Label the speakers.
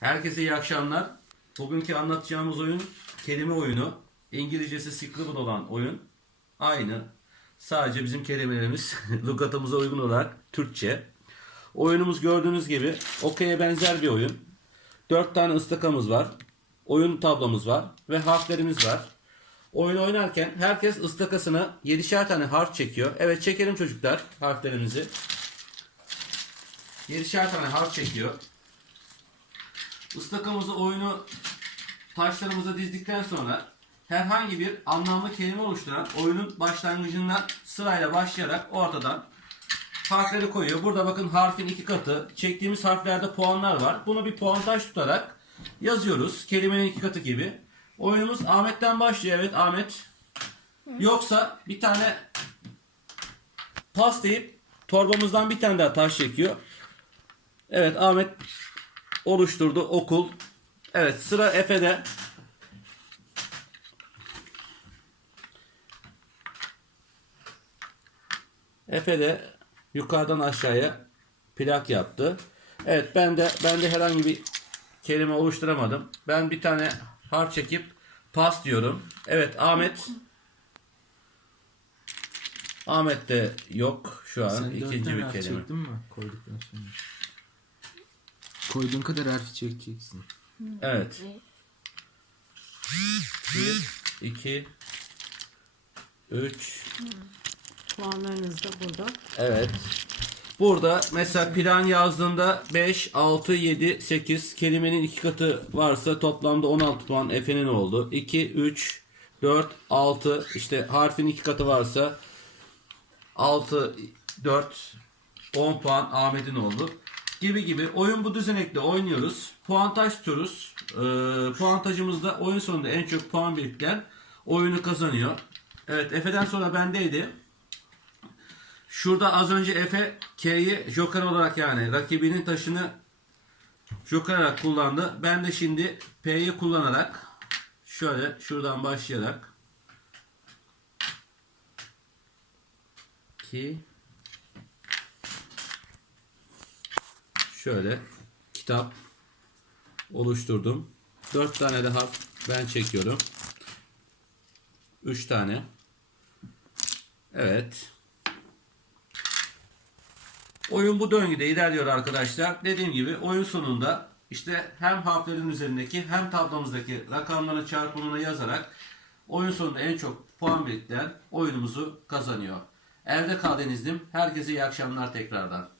Speaker 1: Herkese iyi akşamlar. Bugünkü anlatacağımız oyun kelime oyunu. İngilizcesi Scribble olan oyun. Aynı. Sadece bizim kelimelerimiz lügatımıza uygun olarak Türkçe. Oyunumuz gördüğünüz gibi okey'e benzer bir oyun. Dört tane ıstakamız var. Oyun tablomuz var ve harflerimiz var. Oyun oynarken herkes ıstakasına 7'şer tane harf çekiyor. Evet çekelim çocuklar harflerimizi. 7'şer tane harf çekiyor. Istakamızı oyunu taşlarımıza dizdikten sonra herhangi bir anlamlı kelime oluşturan oyunun başlangıcından sırayla başlayarak ortadan harfleri koyuyor. Burada bakın harfin iki katı. Çektiğimiz harflerde puanlar var. Bunu bir puantaj tutarak yazıyoruz. Kelimenin iki katı gibi. Oyunumuz Ahmet'ten başlıyor. Evet Ahmet. Yoksa bir tane pas deyip torbamızdan bir tane daha taş çekiyor. Evet Ahmet oluşturdu okul. Evet sıra Efe'de. Efe de yukarıdan aşağıya plak yaptı. Evet ben de ben de herhangi bir kelime oluşturamadım. Ben bir tane harf çekip pas diyorum. Evet Ahmet Ahmet de yok şu an
Speaker 2: Sen
Speaker 1: ikinci bir kelime.
Speaker 2: çektin mi koyduktan sonra? Koyduğun kadar harfi çekeceksin.
Speaker 1: Evet. 1 2 3
Speaker 3: Puanlarınız da burada.
Speaker 1: Evet. Burada mesela plan yazdığında 5, 6, 7, 8 kelimenin iki katı varsa toplamda 16 puan Efe'nin oldu. 2, 3, 4, 6 işte harfin iki katı varsa 6, 4, 10 puan Ahmet'in oldu. Gibi gibi oyun bu düzenekle oynuyoruz. Puantaj tutuyoruz. Ee, puantajımızda oyun sonunda en çok puan biriktiren oyunu kazanıyor. Evet Efe'den sonra bendeydi. Şurada az önce Efe K'yi joker olarak yani rakibinin taşını joker olarak kullandı. Ben de şimdi P'yi kullanarak şöyle şuradan başlayarak ki şöyle kitap oluşturdum. 4 tane de harf ben çekiyorum. 3 tane. Evet. Oyun bu döngüde ilerliyor arkadaşlar. Dediğim gibi oyun sonunda işte hem harflerin üzerindeki hem tablomuzdaki rakamların çarpımını yazarak oyun sonunda en çok puan biriktiren oyunumuzu kazanıyor. Evde kal Denizlim. Herkese iyi akşamlar tekrardan.